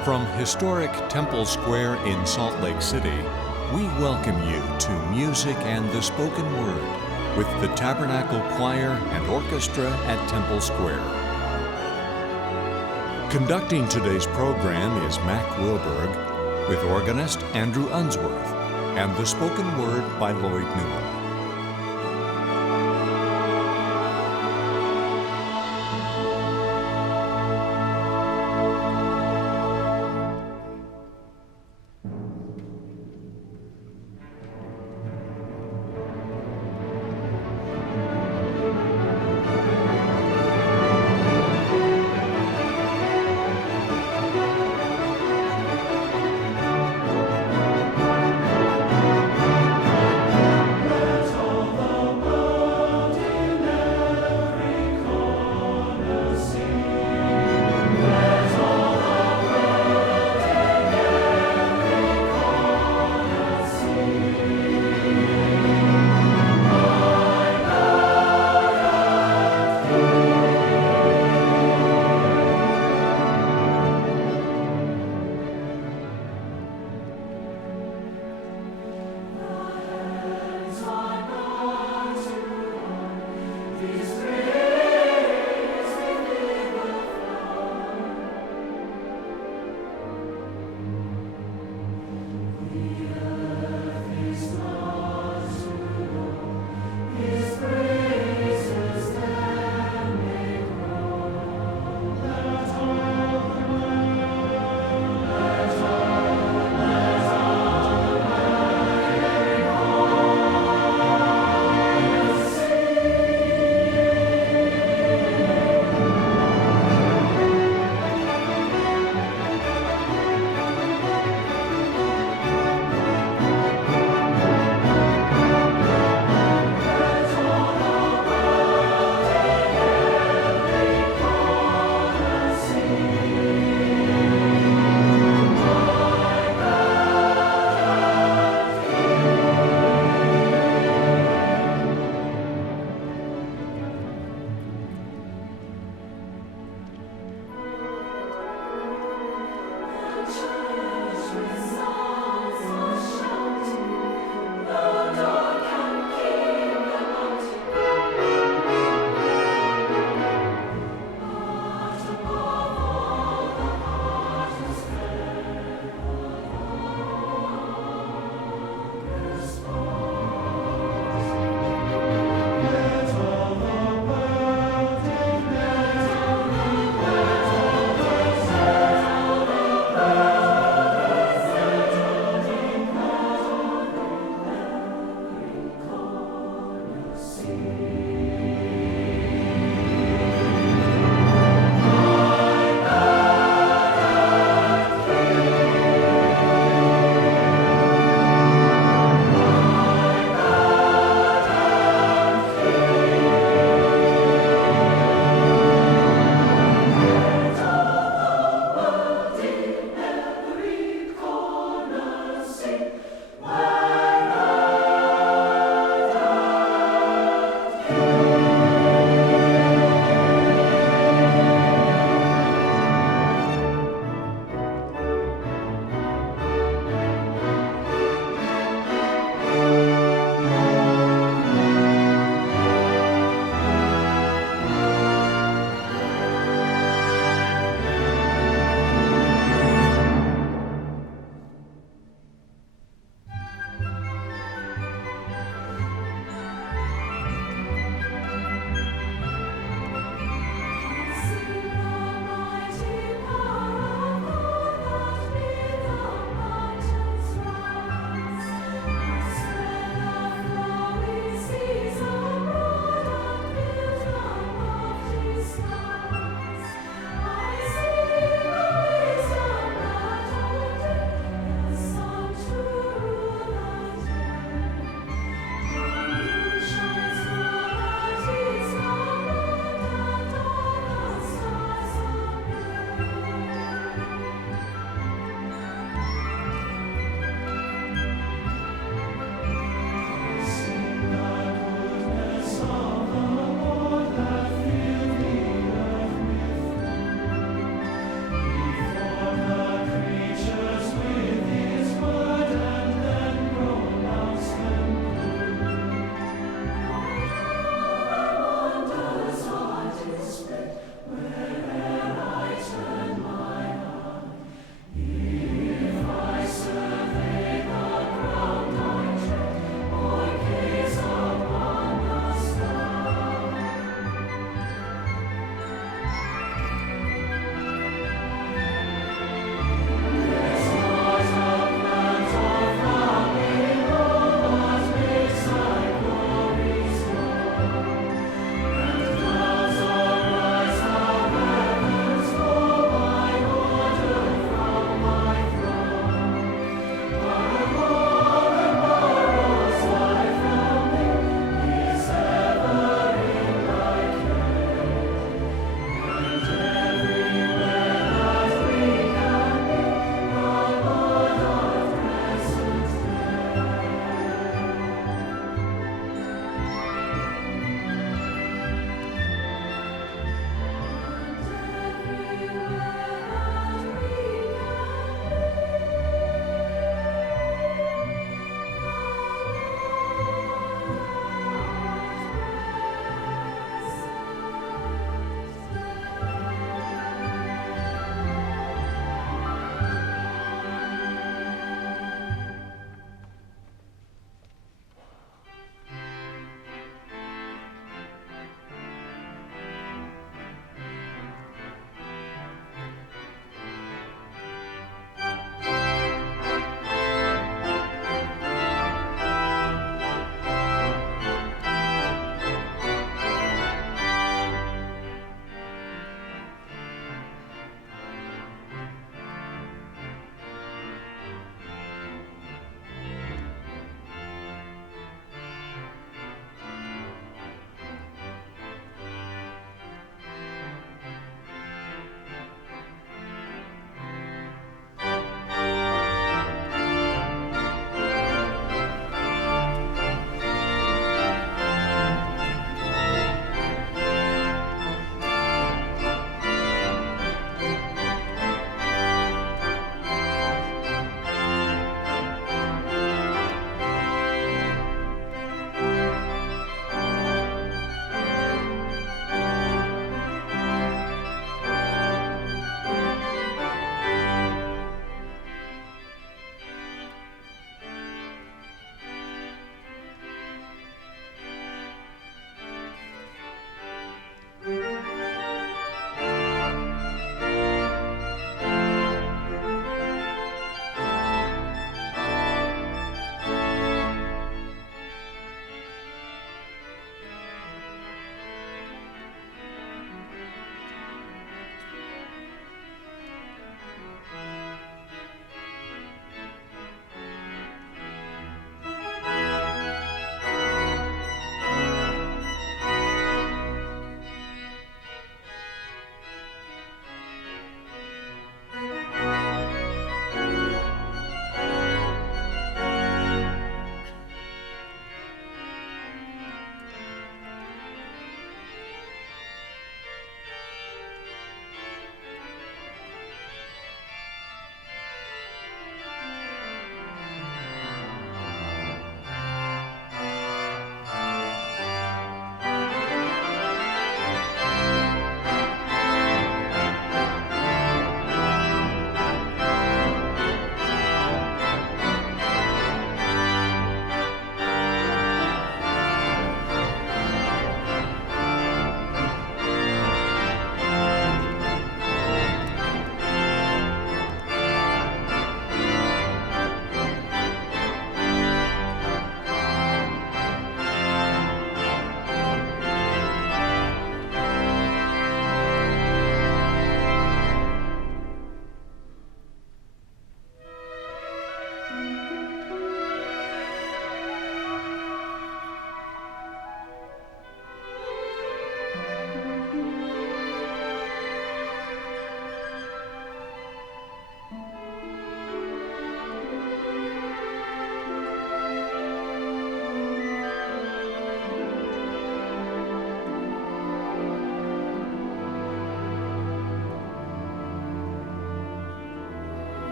From historic Temple Square in Salt Lake City, we welcome you to Music and the Spoken Word with the Tabernacle Choir and Orchestra at Temple Square. Conducting today's program is Mac Wilberg, with organist Andrew Unsworth, and the spoken word by Lloyd Newell.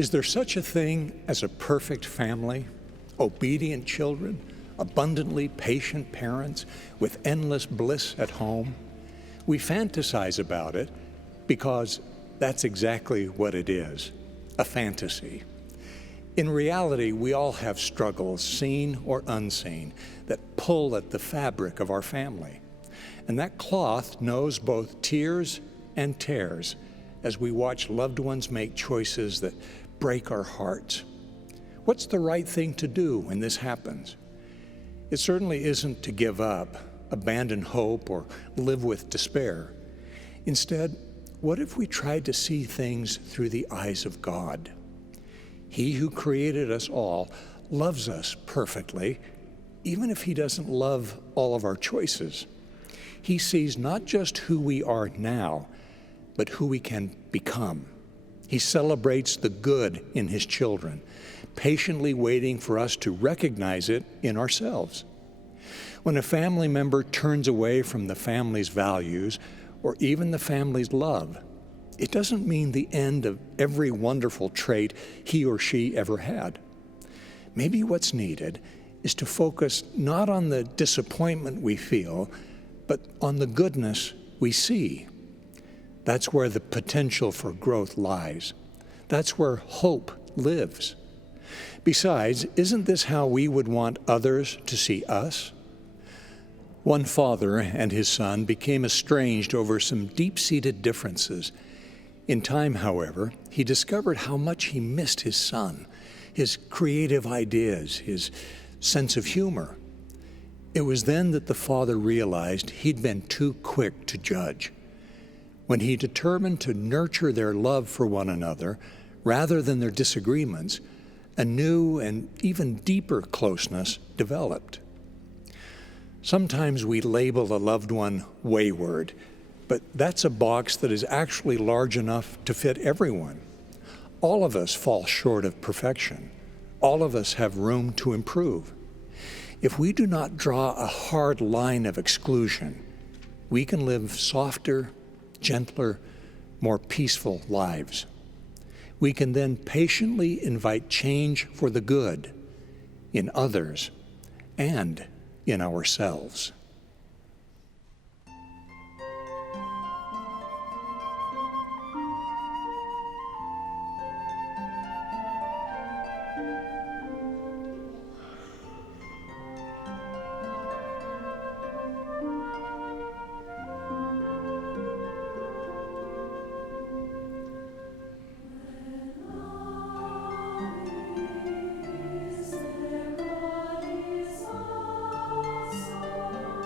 Is there such a thing as a perfect family? Obedient children? Abundantly patient parents with endless bliss at home? We fantasize about it because that's exactly what it is, a fantasy. In reality, we all have struggles, seen or unseen, that pull at the fabric of our family. And that cloth knows both tears and tears as we watch loved ones make choices that break our hearts. What's the right thing to do when this happens? It certainly isn't to give up, abandon hope, or live with despair. Instead, what if we tried to see things through the eyes of God? He who created us all loves us perfectly, even if He doesn't love all of our choices. He sees not just who we are now, but who we can become. He celebrates the good in His children, patiently waiting for us to recognize it in ourselves. When a family member turns away from the family's values, or even the family's love, it doesn't mean the end of every wonderful trait he or she ever had. Maybe what's needed is to focus not on the disappointment we feel, but on the goodness we see. That's where the potential for growth lies. That's where hope lives. Besides, isn't this how we would want others to see us? One father and his son became estranged over some deep-seated differences. In time, however, he discovered how much he missed his son, his creative ideas, his sense of humor. It was then that the father realized he'd been too quick to judge. When he determined to nurture their love for one another rather than their disagreements, a new and even deeper closeness developed. Sometimes we label a loved one wayward, but that's a box that is actually large enough to fit everyone. All of us fall short of perfection. All of us have room to improve. If we do not draw a hard line of exclusion, we can live softer, gentler, more peaceful lives. We can then patiently invite change for the good in others and in ourselves.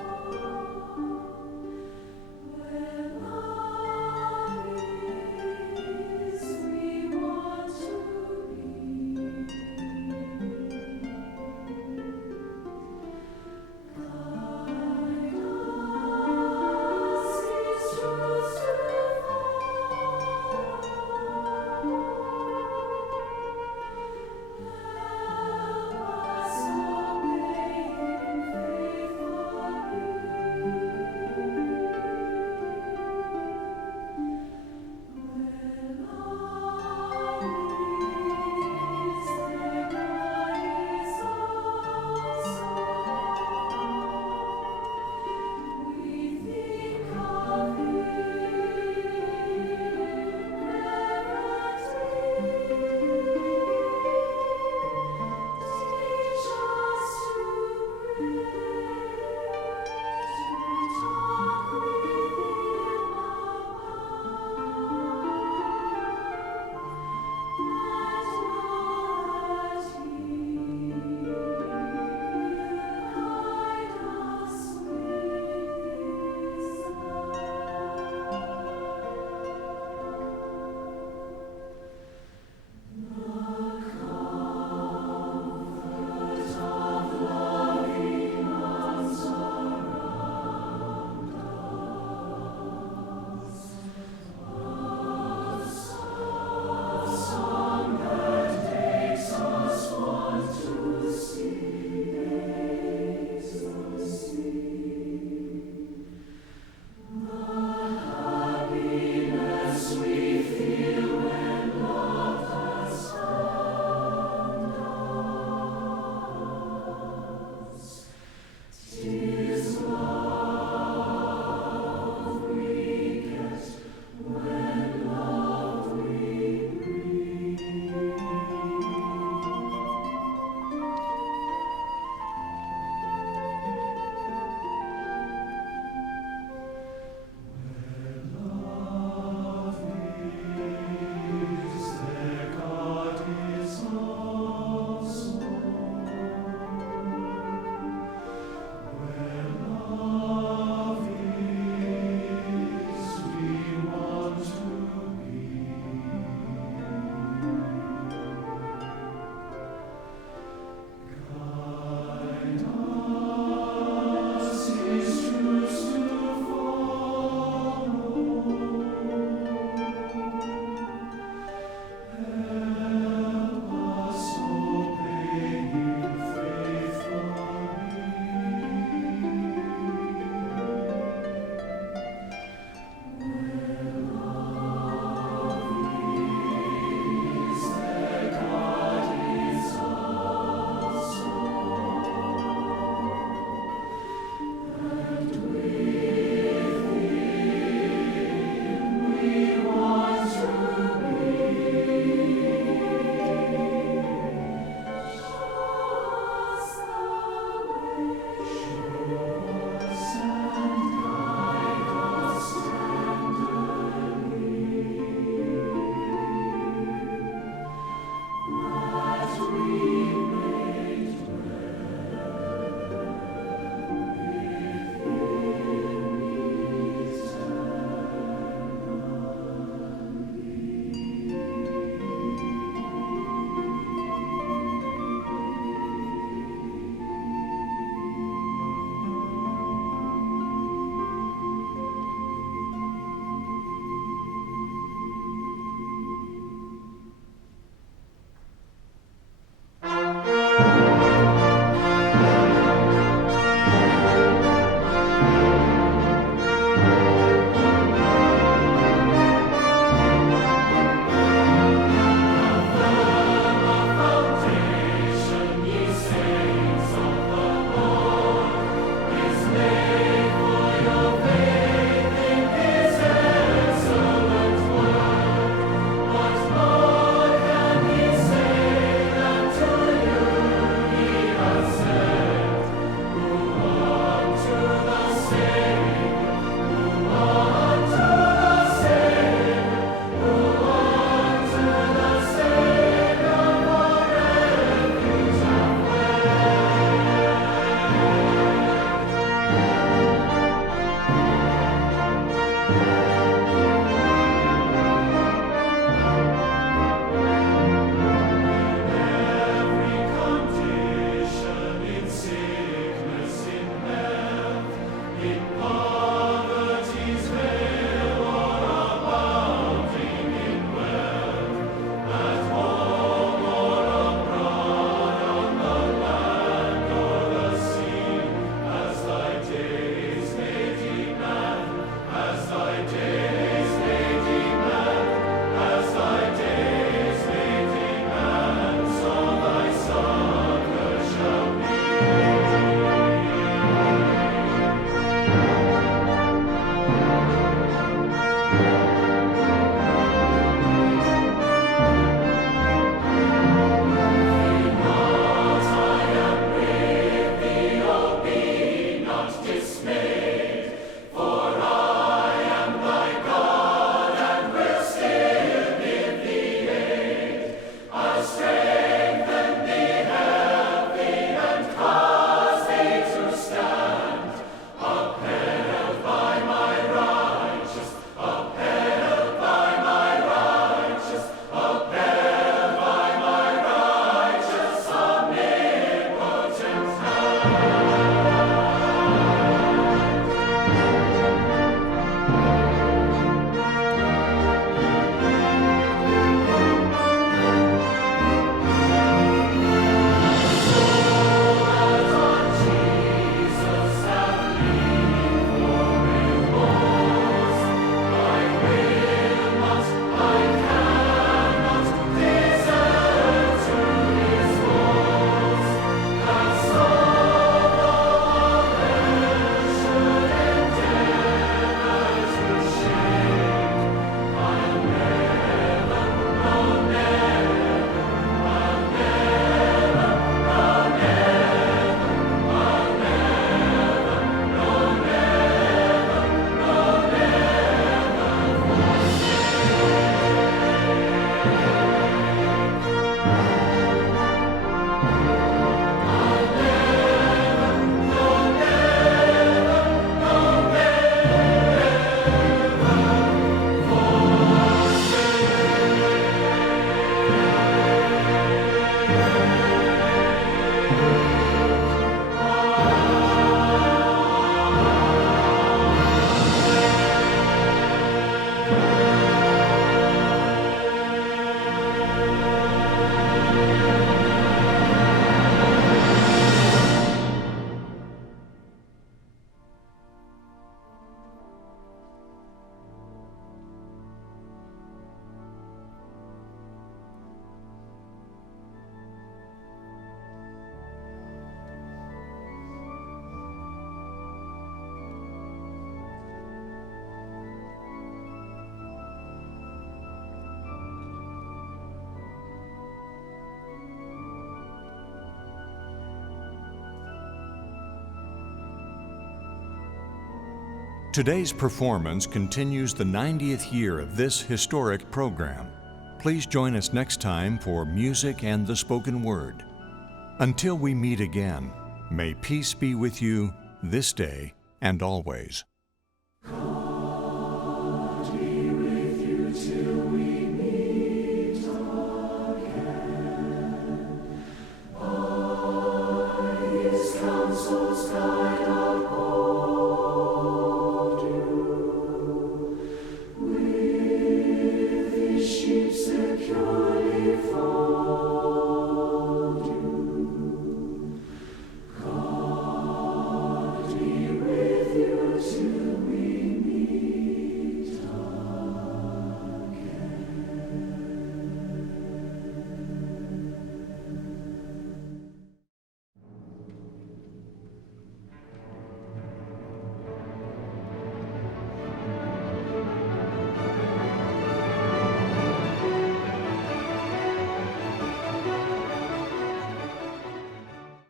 Today's performance continues the 90th year of this historic program. Please join us next time for Music and the Spoken Word. Until we meet again, may peace be with you this day and always. God be with you till we meet again. By His counsels guide our